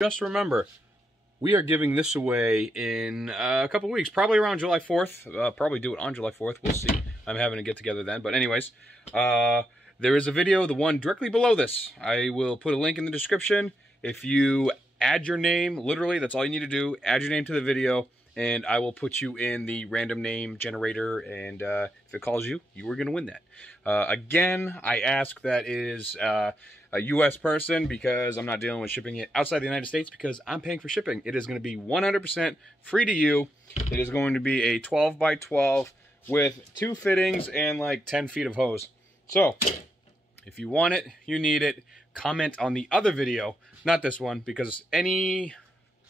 Just remember, we are giving this away in a couple of weeks, probably around July 4th. Probably do it on July 4th. We'll see. I'm having to get together then. But anyways, there is a video, the one directly below this. I will put a link in the description. If you add your name, literally, that's all you need to do. Add your name to the video, and I will put you in the random name generator, and if it calls you, you are going to win that. Again, I ask that it is a U.S. person, because I'm not dealing with shipping it outside the United States, because I'm paying for shipping. It is going to be 100% free to you. It is going to be a 12 by 12 with 2 fittings and like 10 feet of hose. So, if you want it, you need it, comment on the other video, not this one, because any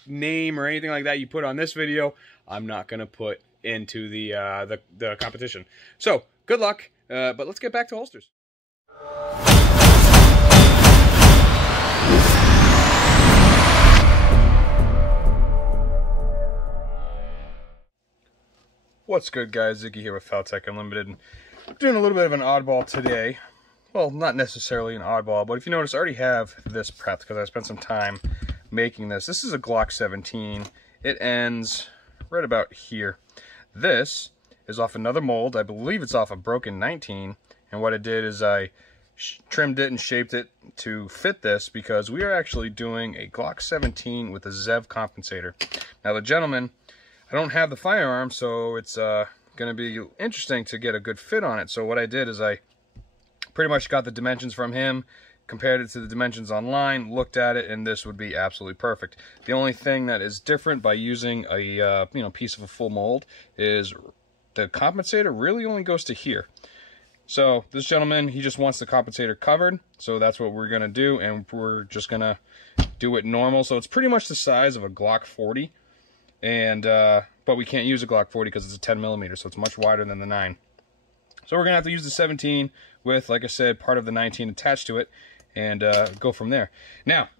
name or anything like that you put on this video, I'm not going to put into the competition. So, good luck, but let's get back to holsters. What's good, guys? Ziggy here with Faltac Unlimited, and doing a little bit of an oddball today. Well, not necessarily an oddball, but if you notice, I already have this prepped because I spent some time making this. This is a Glock 17. It ends right about here. This is off another mold. I believe it's off a broken 19, and what I did is I trimmed it and shaped it to fit this, because we are actually doing a Glock 17 with a Zev compensator. Now, the gentleman, I don't have the firearm, so it's going to be interesting to get a good fit on it. So what I did is I pretty much got the dimensions from him, compared it to the dimensions online, looked at it, and this would be absolutely perfect. The only thing that is different by using a piece of a full mold is the compensator really only goes to here. So this gentleman, he just wants the compensator covered, so that's what we're going to do, and we're just going to do it normal. So it's pretty much the size of a Glock 40. And but we can't use a Glock 40 because it's a 10mm, so it's much wider than the 9. So we're gonna have to use the 17 with, like I said, part of the 19 attached to it, and go from there. Now,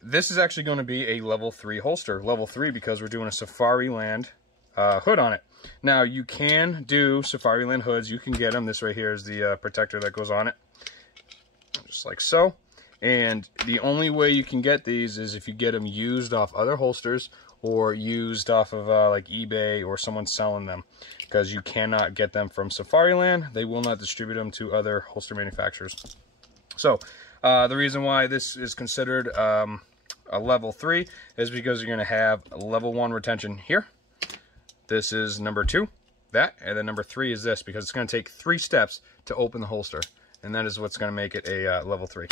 this is actually going to be a level 3 holster, level 3, because we're doing a Safariland hood on it. Now, you can do Safariland hoods. You can get them. This right here is the protector that goes on it, just like so. And the only way you can get these is if you get them used off other holsters, or used off of like eBay or someone selling them, because you cannot get them from Safariland. They will not distribute them to other holster manufacturers. So the reason why this is considered a level 3 is because you're going to have a level 1 retention here. This is number 2, that, and then number 3 is this, because it's going to take 3 steps to open the holster, and that is what's going to make it a level 3.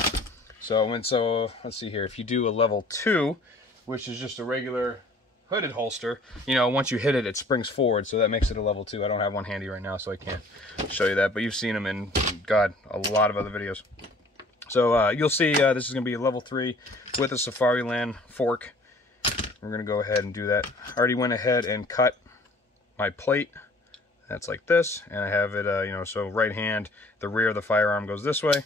So let's see here. If you do a level 2, which is just a regular hooded holster, once you hit it, it springs forward, so that makes it a level 2. I don't have one handy right now, so I can't show you that, but you've seen them in, God, a lot of other videos. So you'll see this is going to be a level 3 with a Safariland Fork. We're going to go ahead and do that. I already went ahead and cut my plate. That's like this, and I have it, so right hand, the rear of the firearm goes this way,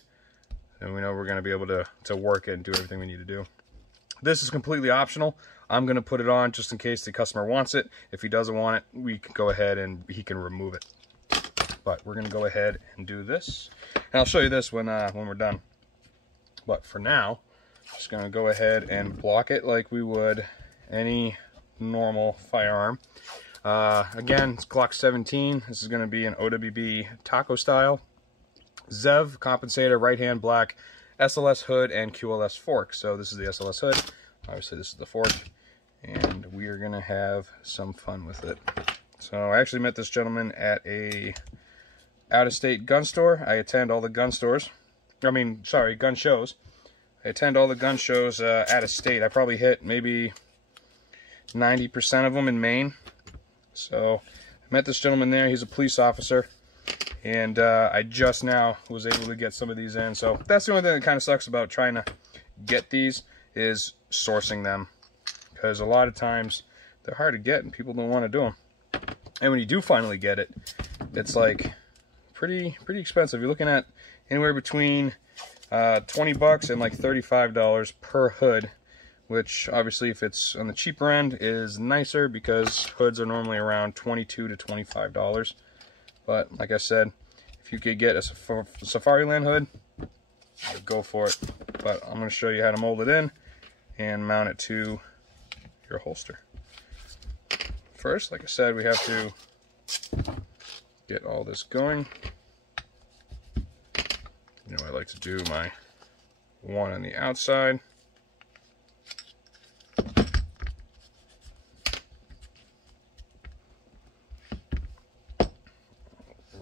and we know we're going to be able to work it and do everything we need to do. This is completely optional. I'm going to put it on just in case the customer wants it. If he doesn't want it, we can go ahead and he can remove it. But we're going to go ahead and do this. And I'll show you this when we're done. But for now, just going to go ahead and block it like we would any normal firearm. Again, it's Glock 17. This is going to be an OWB taco style. Zev compensator, right hand black, SLS hood, and QLS fork. So this is the SLS hood. Obviously this is the fork, and we are gonna have some fun with it. So I actually met this gentleman at a out-of-state gun store. I attend all the gun shows. I attend all the gun shows out of state. I probably hit maybe 90% of them in Maine. So I met this gentleman there. He's a police officer, and I just now was able to get some of these in. So that's the only thing that kind of sucks about trying to get these, is sourcing them, because a lot of times they're hard to get and people don't want to do them. And when you do finally get it, it's like pretty expensive. You're looking at anywhere between 20 bucks and like $35 per hood, which obviously, if it's on the cheaper end, is nicer, because hoods are normally around $22 to $25. But like I said, if you could get a Safariland hood, go for it. But I'm going to show you how to mold it in, and mount it to your holster. First, like I said, we have to get all this going. You know, I like to do my one on the outside.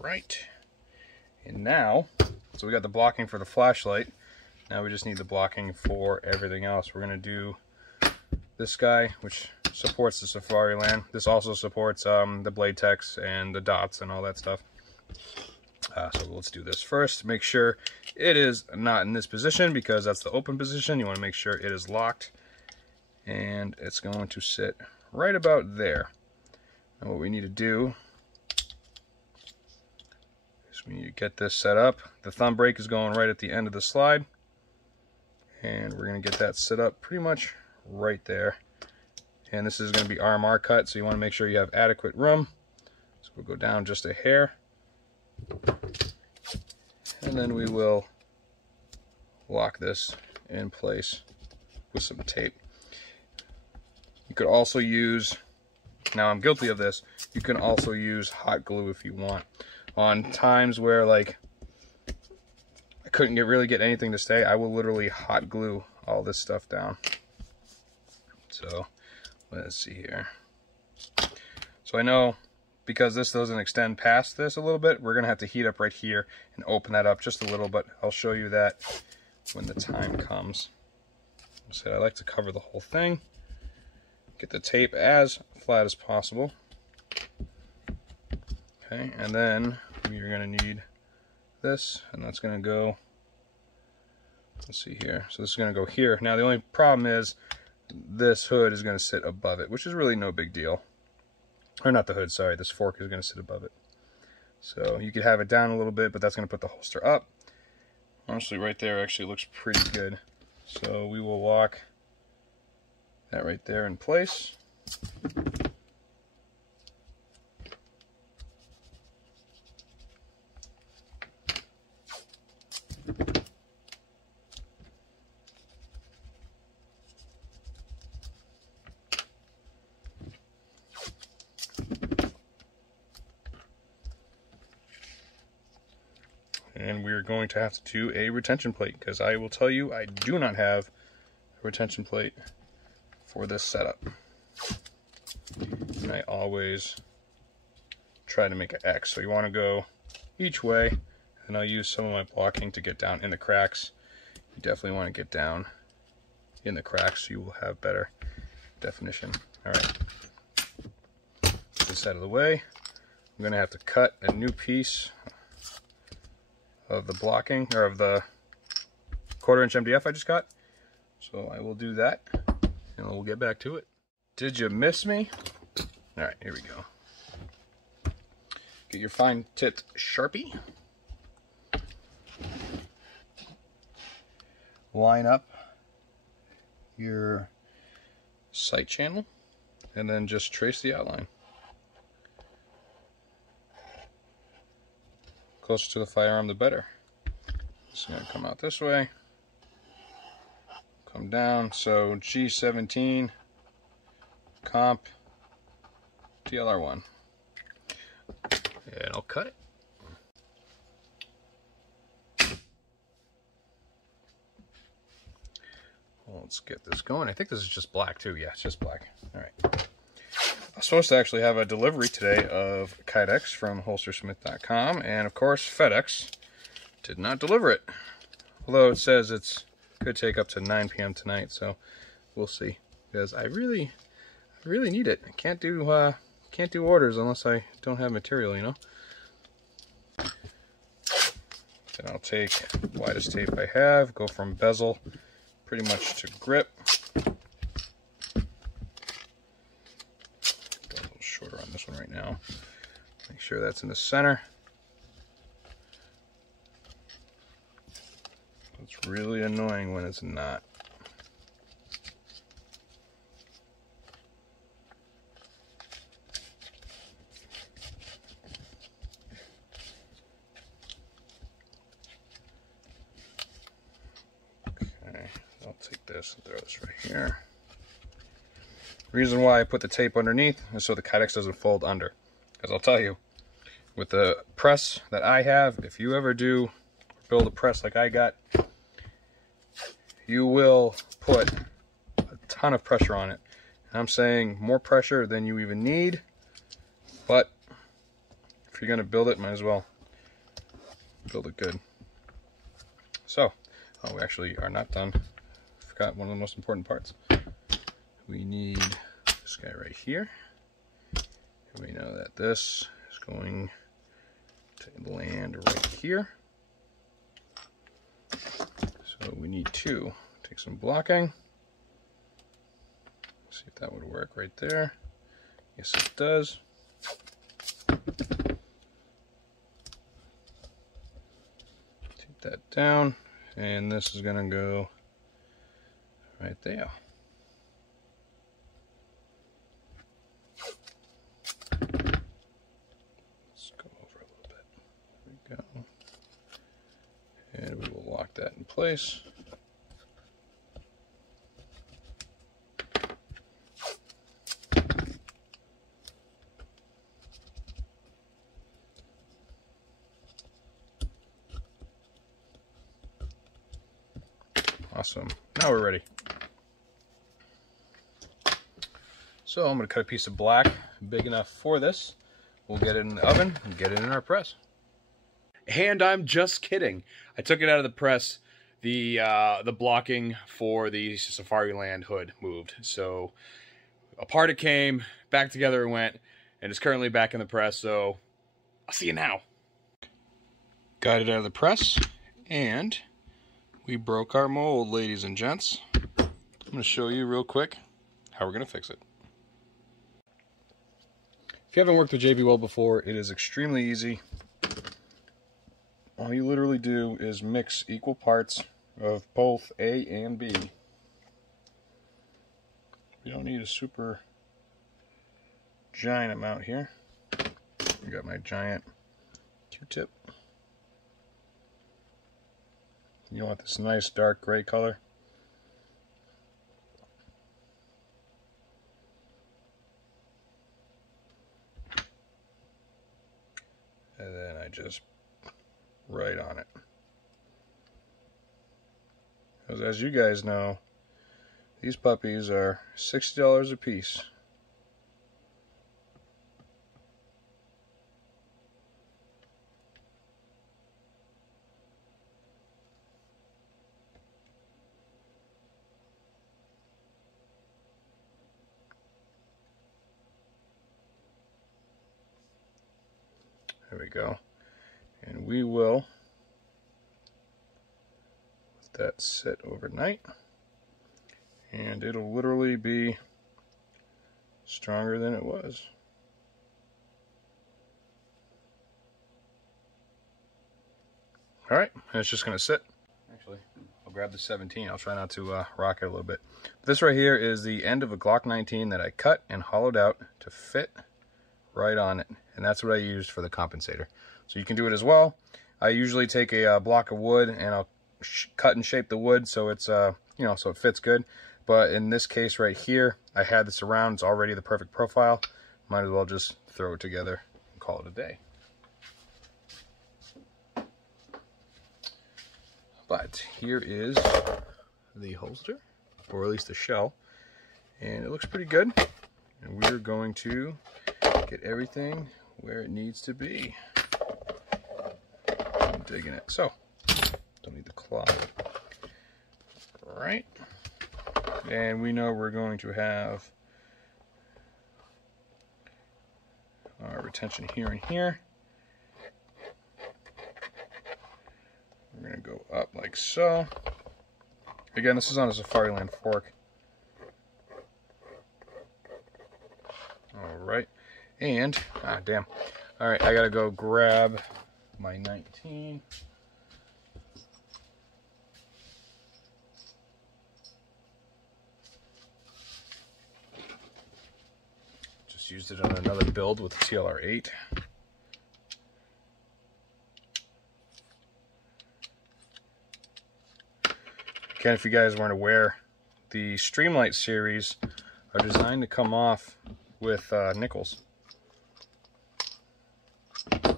Right. And now, so we got the blocking for the flashlight. Now we just need the blocking for everything else. We're going to do this guy, which supports the Safariland. This also supports the blade text and the dots and all that stuff. So let's do this first. Make sure it is not in this position because that's the open position. You want to make sure it is locked. And it's going to sit right about there. And what we need to do is we need to get this set up. The thumb brake is going right at the end of the slide. And we're going to get that set up pretty much right there. And this is going to be RMR cut, so you want to make sure you have adequate room. So we'll go down just a hair. And then we will lock this in place with some tape. You could also use, now I'm guilty of this, you can also use hot glue if you want. On times where like I couldn't really get anything to stay, I will literally hot glue all this stuff down. So let's see here. So I know because this doesn't extend past this a little bit, we're going to have to heat up right here and open that up just a little bit. I'll show you that when the time comes. So I like to cover the whole thing. Get the tape as flat as possible. Okay, and then we're going to need this, and that's going to go, let's see here. So this is going to go here. Now the only problem is this hood is going to sit above it, which is really no big deal. Or not the hood, sorry, this fork is going to sit above it. So you could have it down a little bit, but that's going to put the holster up. Honestly, right there actually looks pretty good. So we will lock that right there in place. And we're going to have to do a retention plate because I will tell you I do not have a retention plate for this setup. And I always try to make an X. So you want to go each way, and I'll use some of my blocking to get down in the cracks. You definitely want to get down in the cracks so you will have better definition. Alright, get this out of the way. I'm going to have to cut a new piece of the blocking, or of the 1/4" MDF I just got. So I will do that, and we'll get back to it. Did you miss me? Alright, here we go. Get your fine tipped Sharpie. Line up your sight channel, and then just trace the outline. Closer to the firearm, the better. It's going to come out this way, come down. So G17, comp, TLR1, and I'll cut it. Well, let's get this going. I think this is just black too. Yeah, it's just black. All right. I was supposed to actually have a delivery today of Kydex from holstersmith.com, and of course FedEx did not deliver it. Although it says it's could take up to 9 p.m. tonight, so we'll see. Because I really need it. I can't do orders unless I don't have material, you know. Then I'll take the widest tape I have, go from bezel pretty much to grip. On this one right now. Make sure that's in the center. It's really annoying when it's not. Okay, I'll take this. So throw this right here. Reason why I put the tape underneath is so the Kydex doesn't fold under. Because I'll tell you, with the press that I have, if you ever do build a press like I got, you will put a ton of pressure on it. And I'm saying more pressure than you even need, but if you're going to build it, might as well build it good. So, we actually are not done. Forgot one of the most important parts. We need this guy right here. And we know that this is going to land right here. So we need to take some blocking. See if that would work right there. Yes, it does. Take that down, and this is gonna go right there. Let's go over a little bit. There we go. And we will lock that in place. Awesome. Now we're ready. So I'm going to cut a piece of black big enough for this. We'll get it in the oven and get it in our press. And I'm just kidding. I took it out of the press. The blocking for the Safariland hood moved. So apart it came, back together it went, and it's currently back in the press. So I'll see you now. Got it out of the press, and we broke our mold, ladies and gents. I'm going to show you real quick how we're going to fix it. If you haven't worked with JB Weld before, it is extremely easy. All you literally do is mix equal parts of both A and B. You don't need a super giant amount here. I got my giant Q-tip. You want this nice dark gray color. And then I just write on it. Because as you guys know, these puppies are $60 a piece. There we go. And we will let that sit overnight. And it'll literally be stronger than it was. Alright, and it's just going to sit. Actually, I'll grab the 17. I'll try not to rock it a little bit. This right here is the end of a Glock 19 that I cut and hollowed out to fit right on it. And that's what I used for the compensator. So you can do it as well. I usually take a block of wood and I'll cut and shape the wood so it's so it fits good. But in this case right here, I had this around. It's already the perfect profile. Might as well just throw it together and call it a day. But here is the holster, or at least the shell, and it looks pretty good. And we're going to get everything where it needs to be. I'm digging it. So, don't need the claw. Right. And we know we're going to have our retention here and here. We're going to go up like so. Again, this is on a Safariland Fork. Alright. And, damn. Alright, I gotta go grab my 19. Just used it on another build with the TLR8. Again, if you guys weren't aware, the Streamlight series are designed to come off with nickels. I'll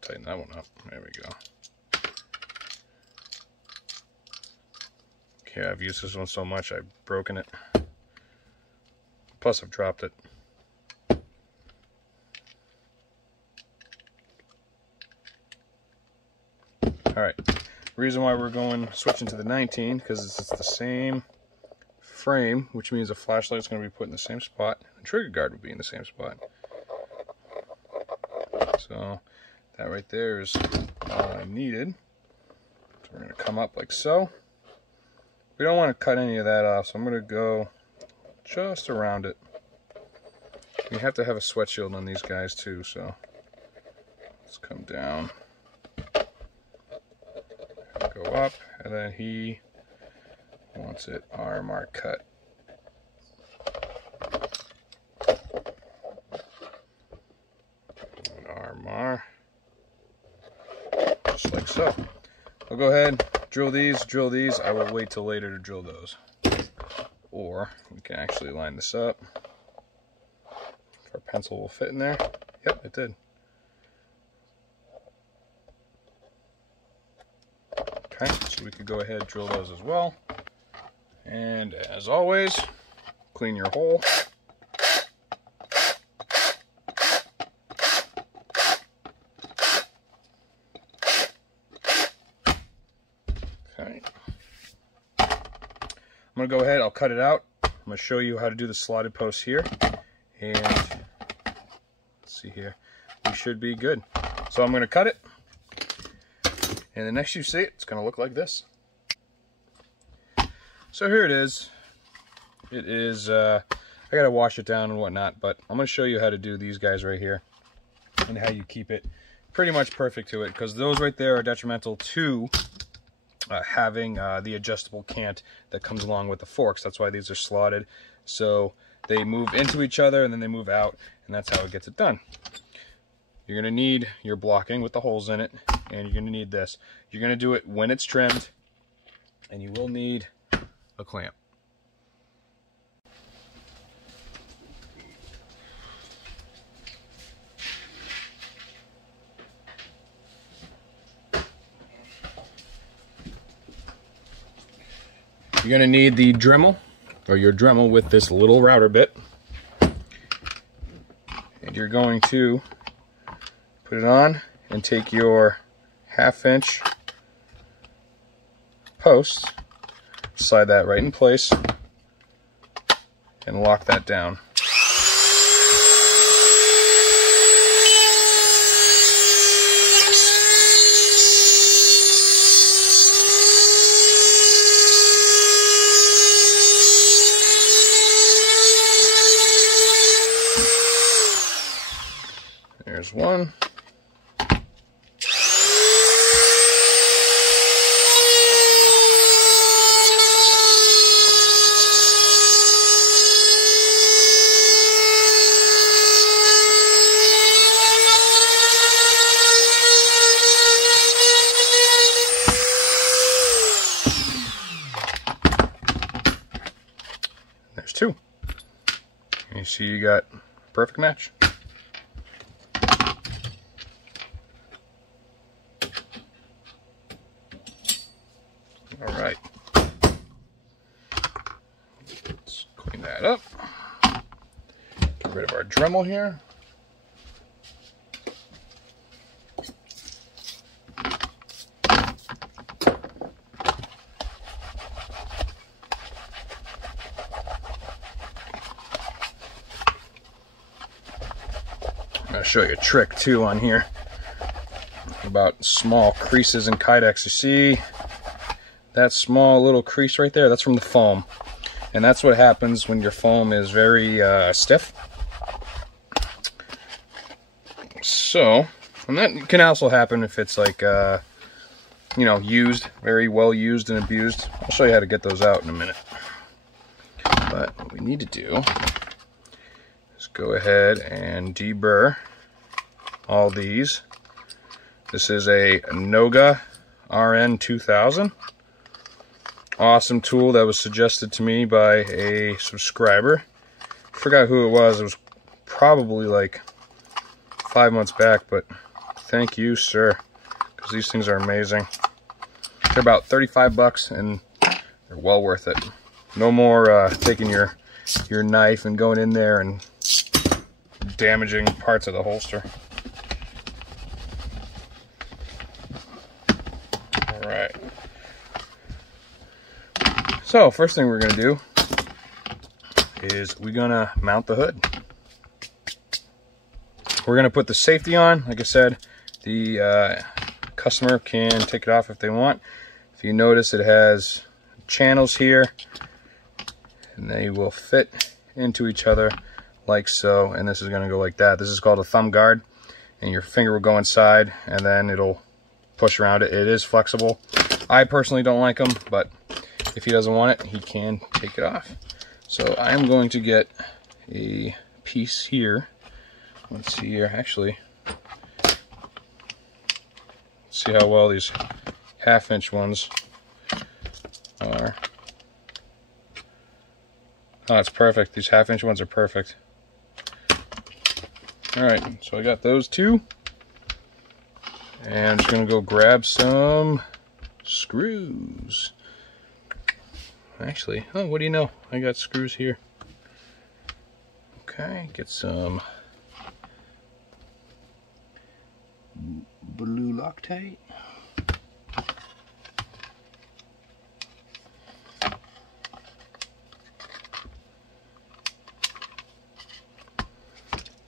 tighten that one up. There we go. Okay, I've used this one so much I've broken it. Plus I've dropped it. Alright, reason why we're switching to the 19, because it's the same frame, which means the flashlight's going to be put in the same spot. The trigger guard will be in the same spot. So that right there is all I needed. So we're going to come up like so. We don't want to cut any of that off, so I'm going to go just around it. You have to have a sweat shield on these guys too, so let's come down. Go up, and then he wants it RMR cut. And RMR, just like so. I'll go ahead, drill these. I will wait till later to drill those. Or we can actually line this up. If our pencil will fit in there. Yep, it did. Okay, so we could go ahead and drill those as well. And as always, clean your hole. Okay. I'm going to go ahead, I'll cut it out. I'm going to show you how to do the slotted posts here. And let's see here. We should be good. So I'm going to cut it. And the next you see it, it's going to look like this. So here it is. It is, I got to wash it down and whatnot, but I'm going to show you how to do these guys right here. And how you keep it pretty much perfect to it, because those right there are detrimental to having the adjustable cant that comes along with the forks. That's why these are slotted. So they move into each other and then they move out, and that's how it gets it done. You're going to need your blocking with the holes in it, and you're going to need this. You're going to do it when it's trimmed, and you will need a clamp. You're going to need the Dremel, or your Dremel with this little router bit. And you're going to put it on and take your 1/2 inch post, slide that right in place, and lock that down. There's one. There's two. And you see you got a perfect match. All right. Let's clean that up. Get rid of our Dremel here. I'll show you a trick too on here about small creases in Kydex. You see that small little crease right there? That's from the foam, and that's what happens when your foam is very stiff. So, and that can also happen if it's like you know, used, very well used and abused. I'll show you how to get those out in a minute. But what we need to do is go ahead and deburr all these. This is a Noga RN 2000. awesome tool that was suggested to me by a subscriber. I forgot who it was. It was probably like 5 months back, but thank you, sir, because these things are amazing. They're about 35 bucks and they're well worth it. No more taking your knife and going in there and damaging parts of the holster. Alright. So, first thing we're going to do is we're going to mount the hood. We're going to put the safety on. Like I said, the customer can take it off if they want. If you notice, it has channels here, and they will fit into each other like so, and this is going to go like that. This is called a thumb guard, and your finger will go inside and then it'll push around it. It is flexible. I personally don't like them, but if he doesn't want it, he can take it off. So I'm going to get a piece here. Let's see here, actually, see how well these 1/2-inch ones are. Oh, it's perfect. These 1/2-inch ones are perfect. Alright, so I got those two. And I'm just going to go grab some screws. Actually, oh, what do you know? I got screws here. Okay, get some blue Loctite.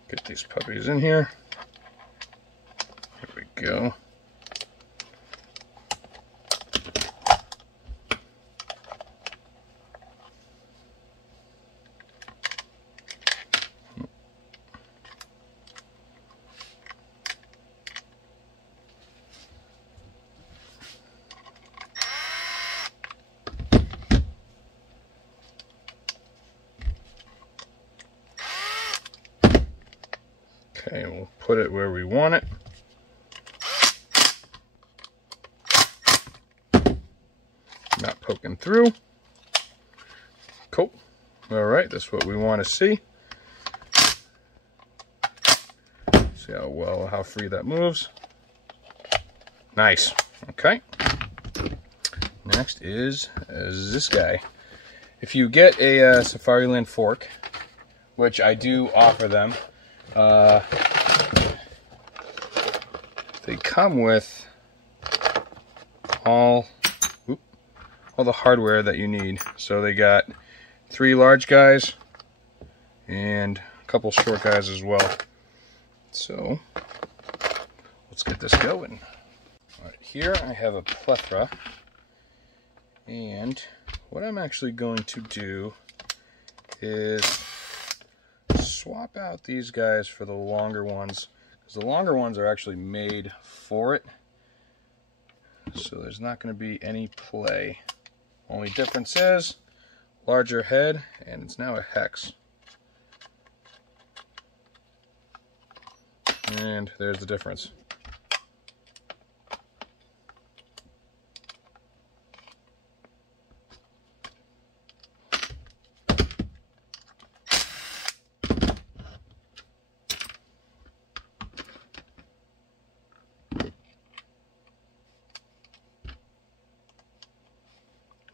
Get these puppies in here. Here we go. Okay, we'll put it where we want it. Not poking through. Cool. Alright, that's what we want to see. See how free that moves. Nice. Okay. Next is this guy. If you get a Safariland Fork, which I do offer them, they come with all the hardware that you need. So they got 3 large guys and a couple short guys as well. So let's get this going. All right, here I have a plethora, and what I'm actually going to do is swap out these guys for the longer ones, because the longer ones are actually made for it, so there's not going to be any play. Only difference is larger head, and it's now a hex. And there's the difference.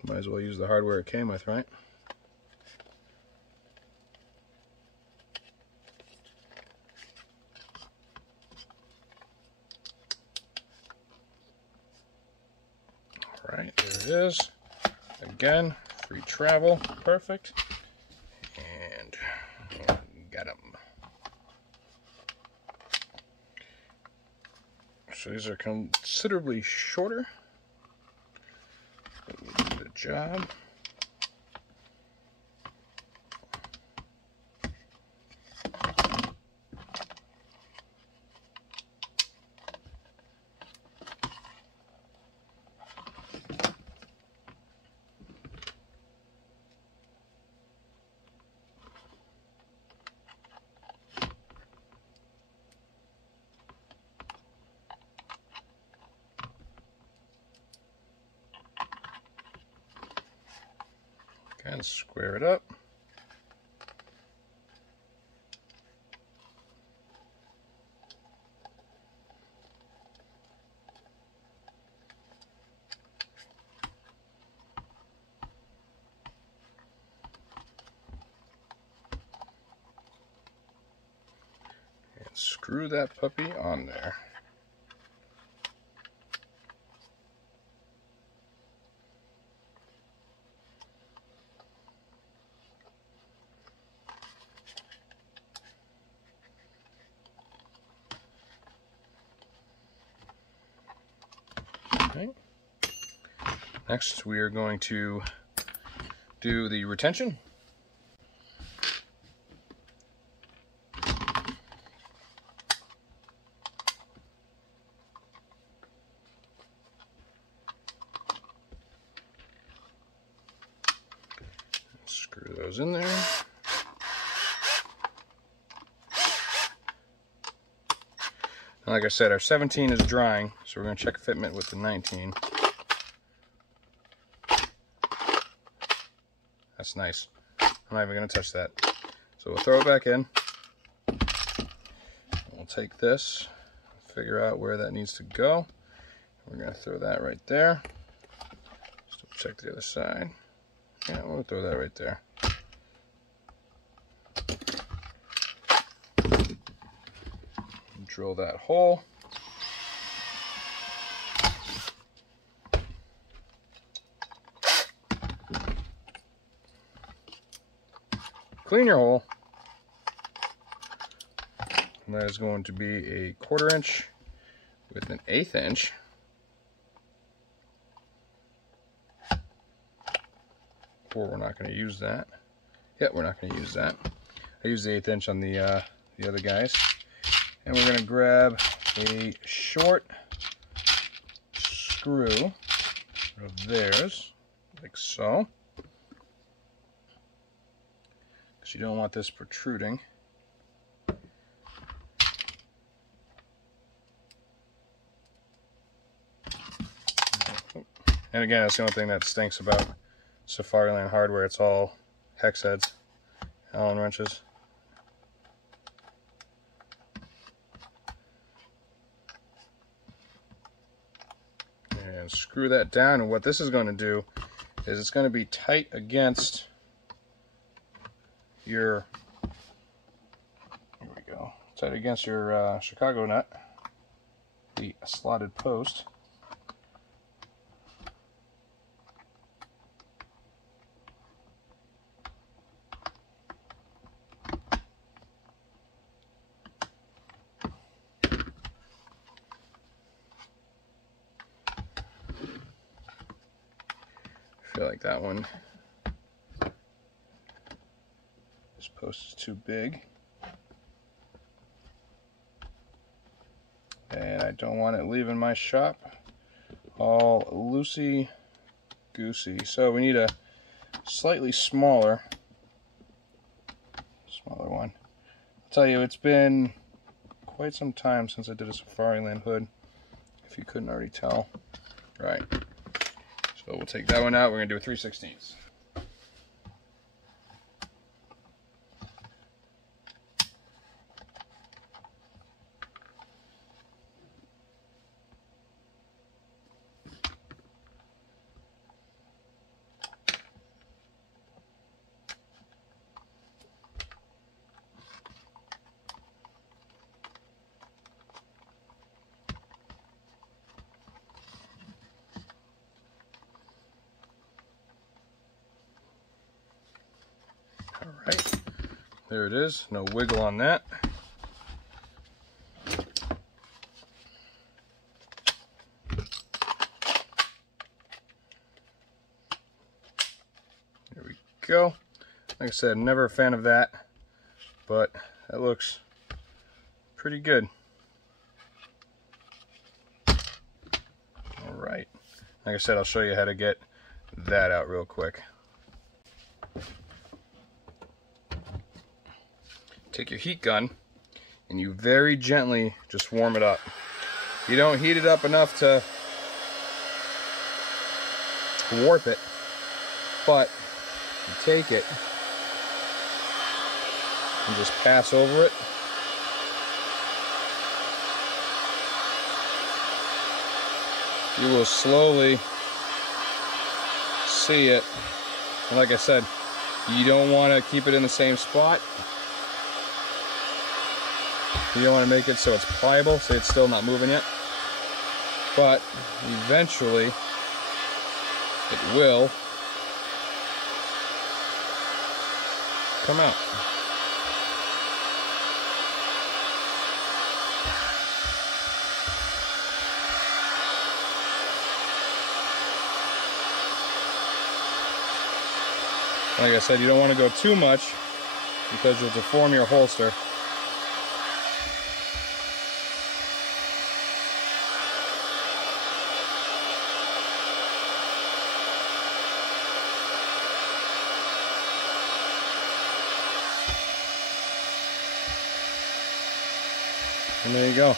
Might as well use the hardware it came with, right? Alright, there it is. Again, free travel. Perfect. And got them. So these are considerably shorter. Good job. And square it up. And screw that puppy on there. Okay. Next, we are going to do the retention. Screw those in there. Like I said, our 17 is drying, so we're going to check fitment with the 19. That's nice. I'm not even going to touch that. So we'll throw it back in. We'll take this, figure out where that needs to go. We're going to throw that right there. Just check the other side. Yeah, we'll throw that right there. Drill that hole. Clean your hole. And that is going to be a 1/4 inch with an 1/8 inch. Or we're not going to use that. Yep, we're not going to use that. I used the 1/8 inch on the other guys. And we're going to grab a short screw of theirs, like so. Because you don't want this protruding. And again, that's the only thing that stinks about Safariland hardware. It's all hex heads, Allen wrenches. And screw that down, and what this is going to do is it's going to be tight against your, here we go, tight against your Chicago nut, the slotted post. I feel like that one, this post is too big, and I don't want it leaving my shop all loosey goosey. So we need a slightly smaller one. I'll tell you, it's been quite some time since I did a Safariland hood, if you couldn't already tell. Right. So we'll take that one out. We're going to do a 3/16. Alright, there it is. No wiggle on that. There we go. Like I said, never a fan of that, but that looks pretty good. Alright, like I said, I'll show you how to get that out real quick. Take your heat gun and you very gently just warm it up. You don't heat it up enough to warp it, but You take it and just pass over it. You will slowly see it. And like I said, you don't want to keep it in the same spot. You don't want to make it so it's pliable, so it's still not moving yet. But eventually, it will come out. Like I said, you don't want to go too much because you'll deform your holster. And there you go.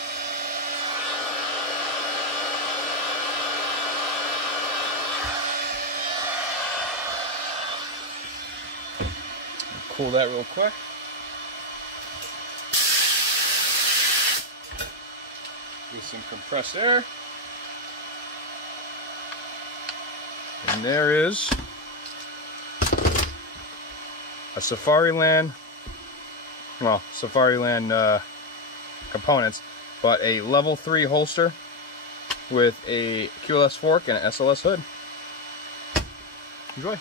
Cool that real quick. With some compressed air. And there is a Safariland, well, Safariland components, but a level 3 holster with a QLS fork and an SLS hood. Enjoy.